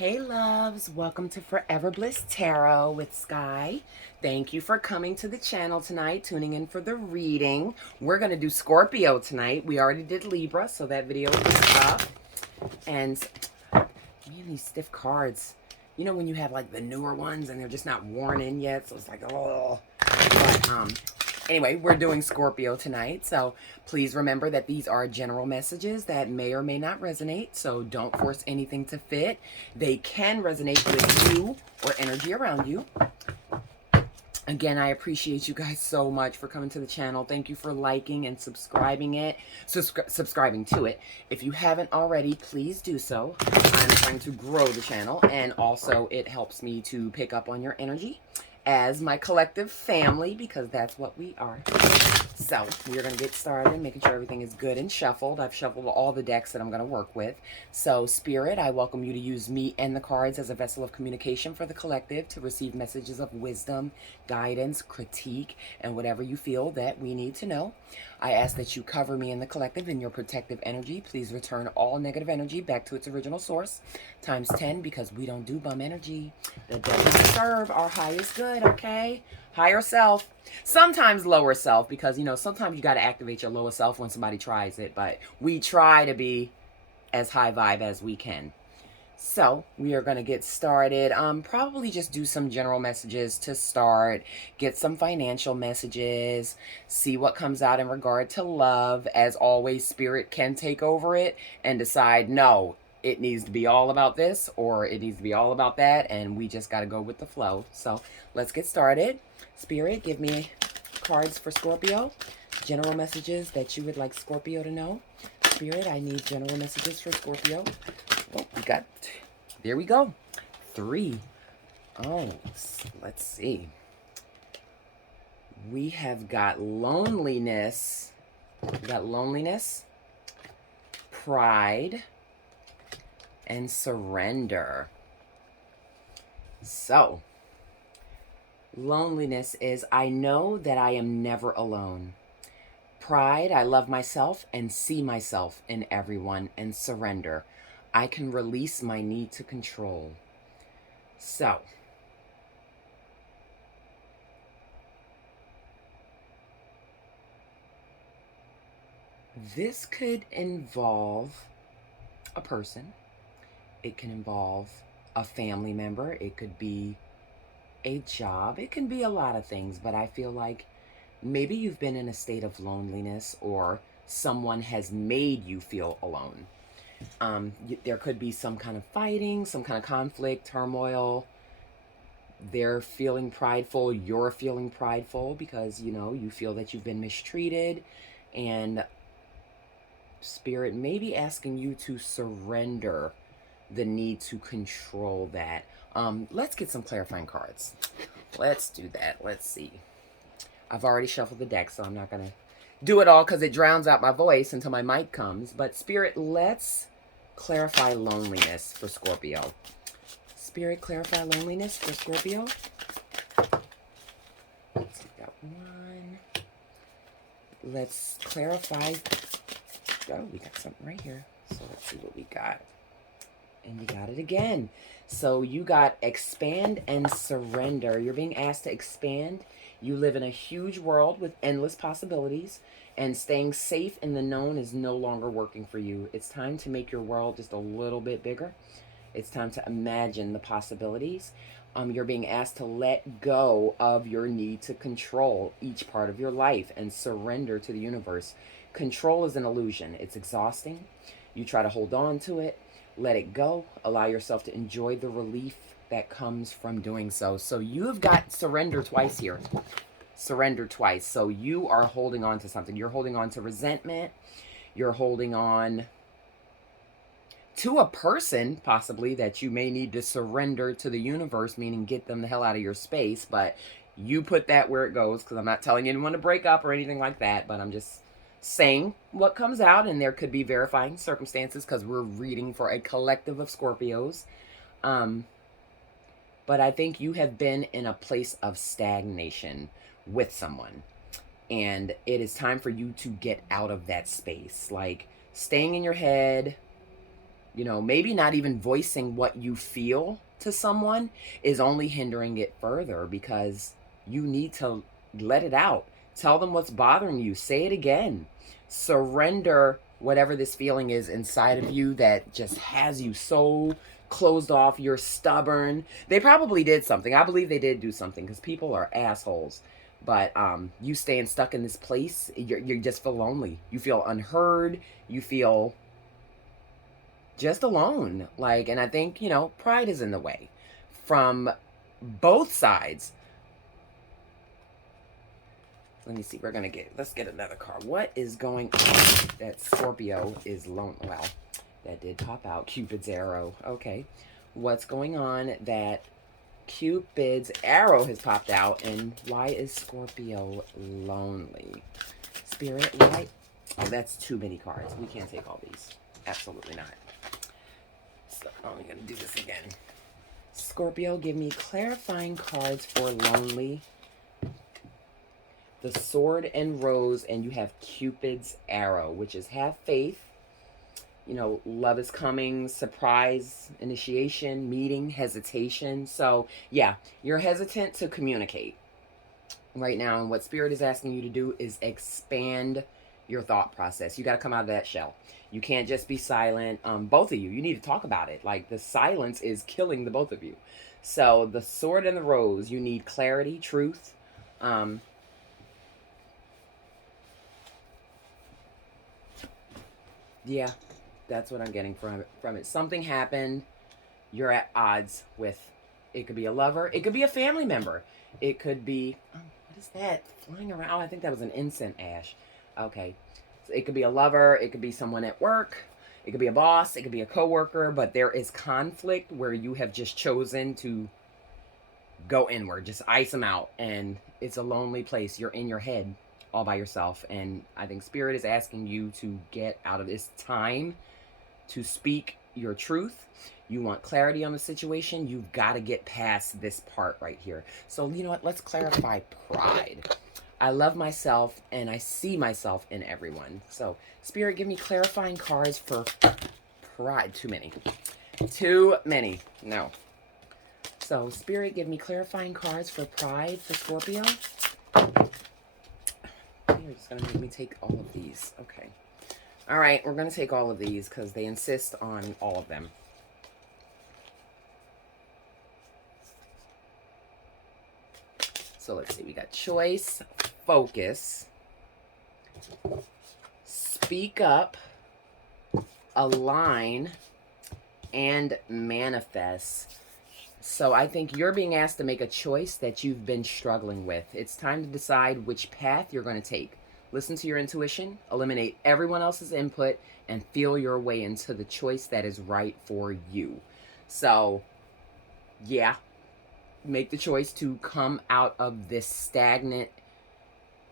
Hey loves, welcome to Forever Bliss Tarot with Sky. Thank you for coming to the channel tonight, tuning in for the reading. We're going to do Scorpio tonight. We already did Libra, so that video is up. And man, these stiff cards. You know when you have like the newer ones and they're just not worn in yet, so it's like, oh. But anyway, we're doing Scorpio tonight, so please remember that these are general messages that may or may not resonate, so don't force anything to fit. They can resonate with you or energy around you. Again, I appreciate you guys so much for coming to the channel. Thank you for liking and subscribing to it. If you haven't already, please do so. I'm trying to grow the channel, and also it helps me to pick up on your energy as my collective family, because that's what we are. So we're going to get started, making sure everything is good and shuffled. I've shuffled all the decks that I'm going to work with. So Spirit, I welcome you to use me and the cards as a vessel of communication for the collective to receive messages of wisdom, guidance, critique, and whatever you feel that we need to know. I ask that you cover me and the collective in your protective energy. Please return all negative energy back to its original source, times 10, because we don't do bum energy. The devil we serve, our highest good, okay? Higher self. Sometimes lower self, because, you know, sometimes you got to activate your lower self when somebody tries it, but we try to be as high vibe as we can. So we are going to get started. Probably just do some general messages to start, get some financial messages, see what comes out in regard to love. As always, Spirit can take over it and decide, no, it needs to be all about this or it needs to be all about that, and we just got to go with the flow. So let's get started. Spirit, give me cards for Scorpio. General messages that you would like Scorpio to know. Spirit, I need general messages for Scorpio. Oh, we got, there we go. 3. Oh, let's see. We have got loneliness. We got loneliness, pride, and surrender. So, loneliness is, I know that I am never alone. Pride, I love myself and see myself in everyone. And surrender, I can release my need to control. So, this could involve a person. It can involve a family member. It could be a job. It can be a lot of things, but I feel like maybe you've been in a state of loneliness or someone has made you feel alone. There could be some kind of fighting, some kind of conflict, turmoil. They're feeling prideful. You're feeling prideful because, you know, you feel that you've been mistreated, and Spirit may be asking you to surrender the need to control that. Let's get some clarifying cards. Let's do that. Let's see. I've already shuffled the deck, so I'm not going to do it all because it drowns out my voice until my mic comes. But Spirit, let's clarify loneliness for Scorpio. Spirit, clarify loneliness for Scorpio. Let's got 1. Let's clarify. Oh, we got something right here. So let's see what we got. And you got it again. So you got expand and surrender. You're being asked to expand. You live in a huge world with endless possibilities, and staying safe in the known is no longer working for you. It's time to make your world just a little bit bigger. It's time to imagine the possibilities. You're being asked to let go of your need to control each part of your life and surrender to the universe. Control is an illusion. It's exhausting. You try to hold on to it. Let it go. Allow yourself to enjoy the relief that comes from doing so. So you have got surrender twice here. Surrender twice. So you are holding on to something. You're holding on to resentment. You're holding on to a person, possibly, that you may need to surrender to the universe, meaning get them the hell out of your space. But you put that where it goes, because I'm not telling anyone to break up or anything like that, but I'm just saying what comes out, and there could be verifying circumstances because we're reading for a collective of Scorpios. But I think you have been in a place of stagnation with someone, and it is time for you to get out of that space. Like staying in your head, You know, maybe not even voicing what you feel to someone is only hindering it further, because you need to let it out. Tell them what's bothering you. Say it again. Surrender whatever this feeling is inside of you that just has you so closed off. You're stubborn. They probably did something. I believe they did do something, because people are assholes. But you staying stuck in this place, you just feel lonely. You feel unheard. You feel just alone. Like, and I think, you know, pride is in the way from both sides. Let me see. Let's get another card. What is going on that Scorpio is lone? Well, that did pop out. Cupid's arrow. Okay. What's going on that Cupid's arrow has popped out, and why is Scorpio lonely? Spirit, why? Oh, that's too many cards. We can't take all these. Absolutely not. So I'm going to do this again. Scorpio, give me clarifying cards for lonely. The sword and rose, and you have Cupid's arrow, which is have faith. You know, love is coming, surprise, initiation, meeting, hesitation. So, yeah, you're hesitant to communicate right now. And what Spirit is asking you to do is expand your thought process. You got to come out of that shell. You can't just be silent. Both of you need to talk about it. Like, the silence is killing the both of you. So, the sword and the rose, you need clarity, truth. Yeah. That's what I'm getting from it. Something happened. You're at odds with. It could be a lover. It could be a family member. It could be. Oh, what is that flying around? Oh, I think that was an incense ash. Okay. So it could be a lover. It could be someone at work. It could be a boss. It could be a coworker. But there is conflict where you have just chosen to go inward. Just ice them out. And it's a lonely place. You're in your head all by yourself. And I think Spirit is asking you to get out of this time to speak your truth. You want clarity on the situation. You've got to get past this part right here. So, you know what? Let's clarify pride. I love myself and I see myself in everyone. So, Spirit, give me clarifying cards for pride. Too many. Too many. No. So, Spirit, give me clarifying cards for pride for Scorpio. You're just going to make me take all of these. Okay. All right, we're going to take all of these because they insist on all of them. So let's see. We got choice, focus, speak up, align, and manifest. So I think you're being asked to make a choice that you've been struggling with. It's time to decide which path you're going to take. Listen to your intuition, eliminate everyone else's input, and feel your way into the choice that is right for you. So, yeah, make the choice to come out of this stagnant,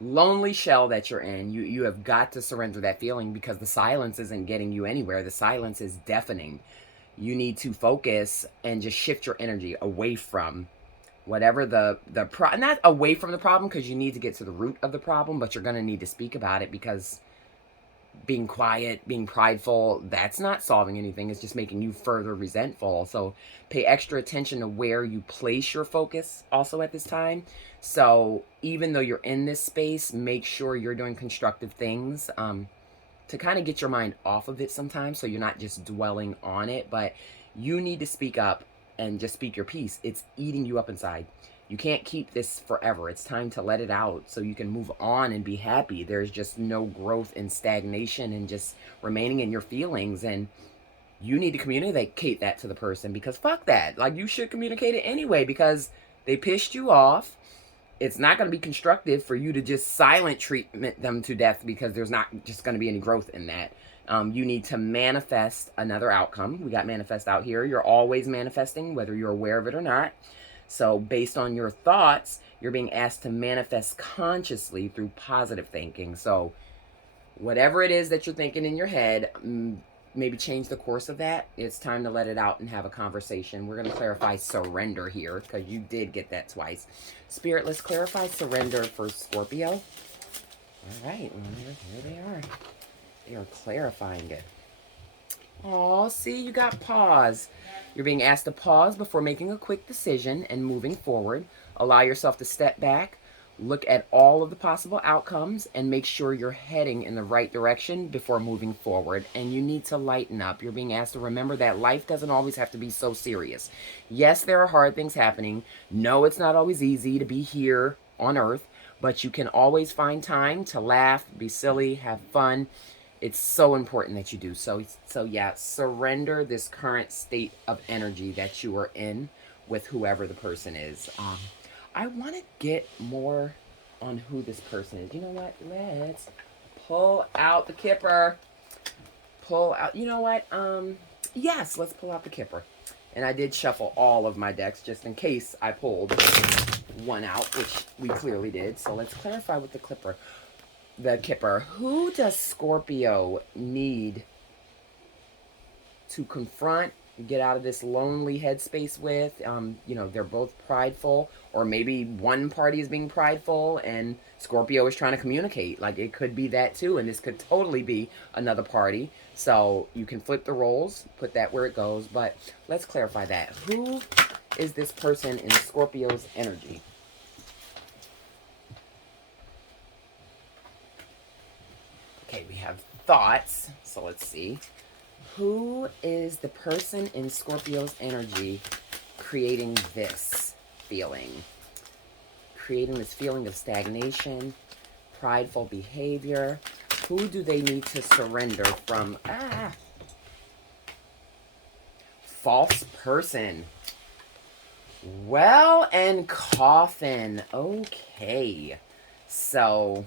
lonely shell that you're in. You have got to surrender that feeling, because the silence isn't getting you anywhere. The silence is deafening. You need to focus and just shift your energy away from whatever not away from the problem, because you need to get to the root of the problem, but you're going to need to speak about it, because being quiet, being prideful, that's not solving anything. It's just making you further resentful. So pay extra attention to where you place your focus also at this time. So even though you're in this space, make sure you're doing constructive things to kind of get your mind off of it sometimes, so you're not just dwelling on it. But you need to speak up and just speak your piece. It's eating you up inside. You can't keep this forever. It's time to let it out so you can move on and be happy. There's just no growth in stagnation and just remaining in your feelings. And you need to communicate that to the person, because fuck that. Like, you should communicate it anyway, because they pissed you off. It's not going to be constructive for you to just silent treatment them to death, because there's not just going to be any growth in that. You need to manifest another outcome. We got manifest out here. You're always manifesting, whether you're aware of it or not. So based on your thoughts, you're being asked to manifest consciously through positive thinking. So whatever it is that you're thinking in your head, maybe change the course of that. It's time to let it out and have a conversation. We're going to clarify surrender here, because you did get that twice. Spirit, let's clarify surrender for Scorpio. All right, well, here they are. They are clarifying it. Oh, see, you got pause. You're being asked to pause before making a quick decision and moving forward. Allow yourself to step back, look at all of the possible outcomes, and make sure you're heading in the right direction before moving forward. And you need to lighten up. You're being asked to remember that life doesn't always have to be so serious. Yes, there are hard things happening. No, it's not always easy to be here on Earth, but you can always find time to laugh, be silly, have fun. It's so important that you do so yeah, surrender this current state of energy that you are in with whoever the person is. I want to get more on who this person is. You know what, let's pull out the kipper. Pull out, you know what, yes, let's pull out the kipper. And I did shuffle all of my decks just in case I pulled one out, which we clearly did. So let's clarify with the kipper. Who does Scorpio need to confront, get out of this lonely headspace with? You know, they're both prideful, or maybe one party is being prideful and Scorpio is trying to communicate. Like, it could be that too, and this could totally be another party. So you can flip the roles, put that where it goes, but let's clarify that. Who is this person in Scorpio's energy? Okay, we have thoughts, so let's see. Who is the person in Scorpio's energy creating this feeling? Creating this feeling of stagnation, prideful behavior. Who do they need to surrender from? False person. Well, and coffin. Okay. So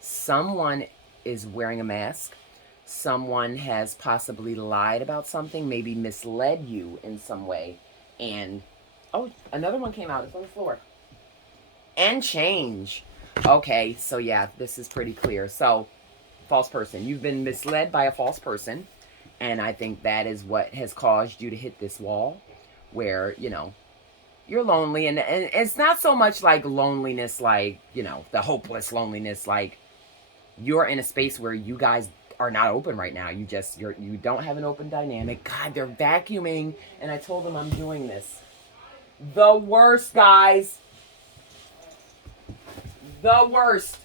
someone is wearing a mask. Someone has possibly lied about something, maybe misled you in some way. And, oh, another one came out. It's on the floor. And change. Okay, so yeah, this is pretty clear. So, false person. You've been misled by a false person. And I think that is what has caused you to hit this wall where, you know, you're lonely. And it's not so much like loneliness, like, you know, the hopeless loneliness, like, you're in a space where you guys are not open right now. You don't have an open dynamic. God, they're vacuuming, and I told them I'm doing this. The worst, guys. The worst.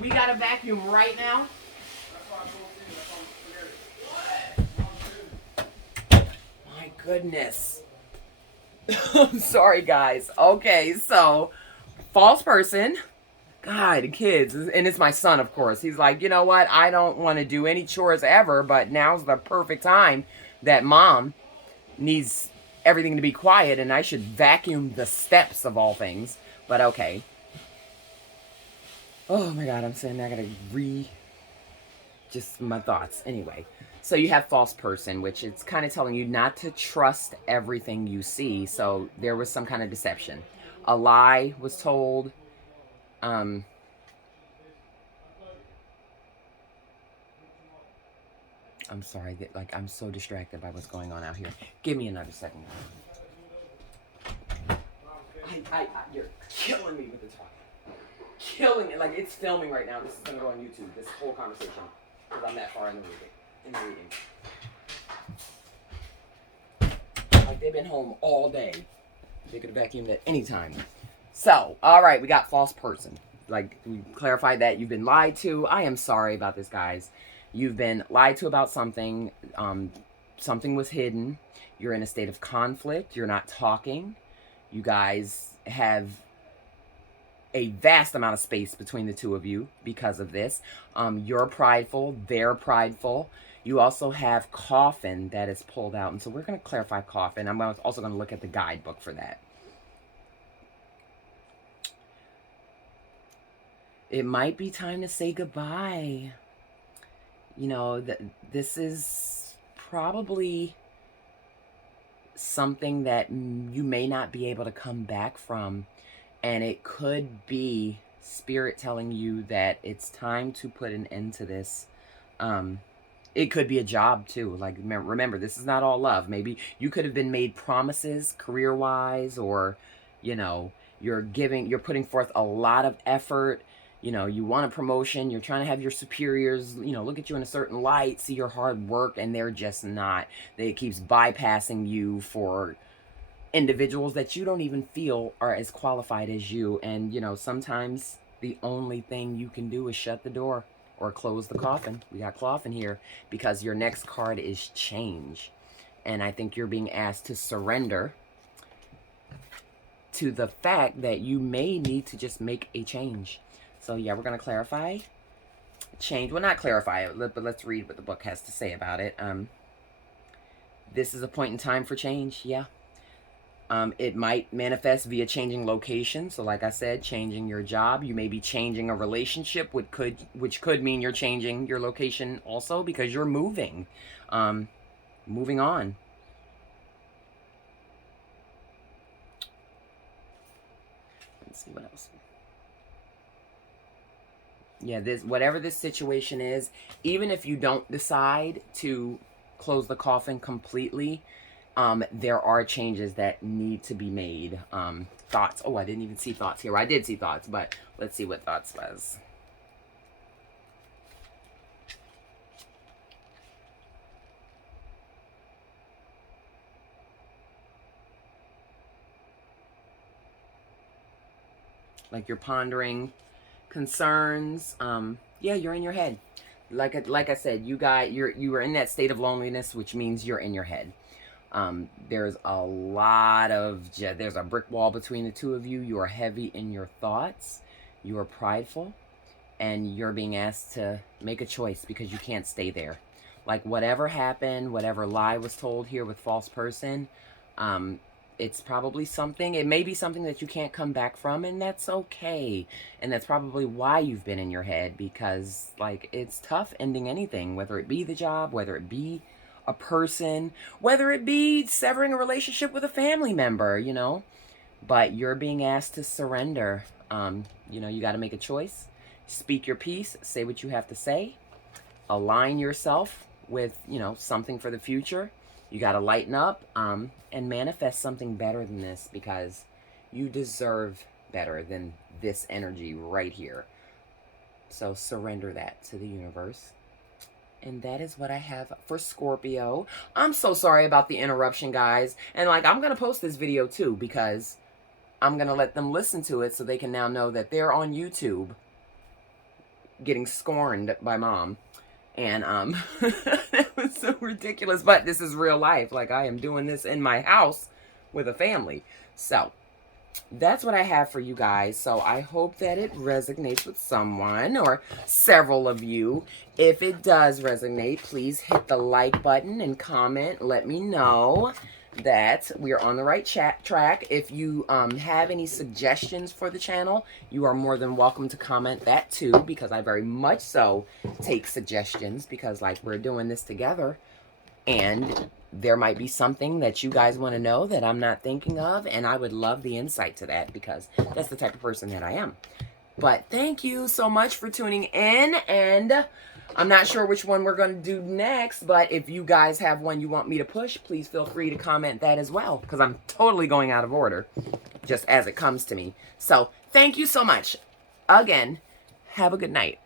We got a vacuum right now. My goodness. I'm sorry, guys. Okay, so false person. God, kids, and it's my son, of course. He's like, you know what? I don't want to do any chores ever, but now's the perfect time that mom needs everything to be quiet, and I should vacuum the steps of all things. But okay. Oh my God, I'm saying I gotta just my thoughts. Anyway, so you have false person, which it's kind of telling you not to trust everything you see. So there was some kind of deception. A lie was told. I'm sorry that, like, I'm so distracted by what's going on out here. Give me another second. You're killing me with the talk. Killing it. Like, it's filming right now. This is gonna go on YouTube. This whole conversation, because I'm that far in the reading. Like, they've been home all day. They could have vacuumed at any time. So, all right, we got false person. Like, we clarified that you've been lied to. I am sorry about this, guys. You've been lied to about something. Something was hidden. You're in a state of conflict. You're not talking. You guys have a vast amount of space between the two of you because of this. You're prideful. They're prideful. You also have coffin that is pulled out. And so we're going to clarify coffin. I'm also going to look at the guidebook for that. It might be time to say goodbye. You know, this is probably something that you may not be able to come back from. And it could be spirit telling you that it's time to put an end to this. It could be a job too. Like, remember, this is not all love. Maybe you could have been made promises career-wise, or, you know, you're putting forth a lot of effort. You know, you want a promotion, you're trying to have your superiors, you know, look at you in a certain light, see your hard work, and they're just not. It keeps bypassing you for individuals that you don't even feel are as qualified as you. And, you know, sometimes the only thing you can do is shut the door or close the coffin. We got cloth in here because your next card is change. And I think you're being asked to surrender to the fact that you may need to just make a change. So yeah, we're going to clarify change. Well, not clarify it, but let's read what the book has to say about it. This is a point in time for change. Yeah. It might manifest via changing location. So like I said, changing your job. You may be changing a relationship, which could mean you're changing your location also because you're moving. Moving on. Let's see what else. Yeah, whatever this situation is, even if you don't decide to close the coffin completely, there are changes that need to be made. Thoughts. Oh, I didn't even see thoughts here. I did see thoughts, but let's see what thoughts was. Like you're pondering concerns. Yeah, you're in your head. Like I said, you are in that state of loneliness, which means you're in your head. There's a brick wall between the two of you. You are heavy in your thoughts. You are prideful, and you're being asked to make a choice because you can't stay there. Like whatever happened, whatever lie was told here with false person, it's probably something, it may be something that you can't come back from, and that's okay. And that's probably why you've been in your head, because like it's tough ending anything, whether it be the job, whether it be a person, whether it be severing a relationship with a family member, you know. But you're being asked to surrender. You know, you got to make a choice. Speak your piece, say what you have to say, align yourself with, you know, something for the future. You got to lighten up and manifest something better than this, because you deserve better than this energy right here. So surrender that to the universe. And that is what I have for Scorpio. I'm so sorry about the interruption, guys. And like, I'm going to post this video too, because I'm going to let them listen to it so they can now know that they're on YouTube getting scorned by mom. And it was so ridiculous, but this is real life. Like, I am doing this in my house with a family. So that's what I have for you guys. So I hope that it resonates with someone or several of you. If it does resonate, please hit the like button and comment. Let me know that we are on the right track. If you have any suggestions for the channel, you are more than welcome to comment that too, because I very much so take suggestions, because like we're doing this together and there might be something that you guys want to know that I'm not thinking of, and I would love the insight to that, because that's the type of person that I am. But thank you so much for tuning in, and I'm not sure which one we're going to do next, but if you guys have one you want me to push, please feel free to comment that as well, because I'm totally going out of order, just as it comes to me. So thank you so much. Again, have a good night.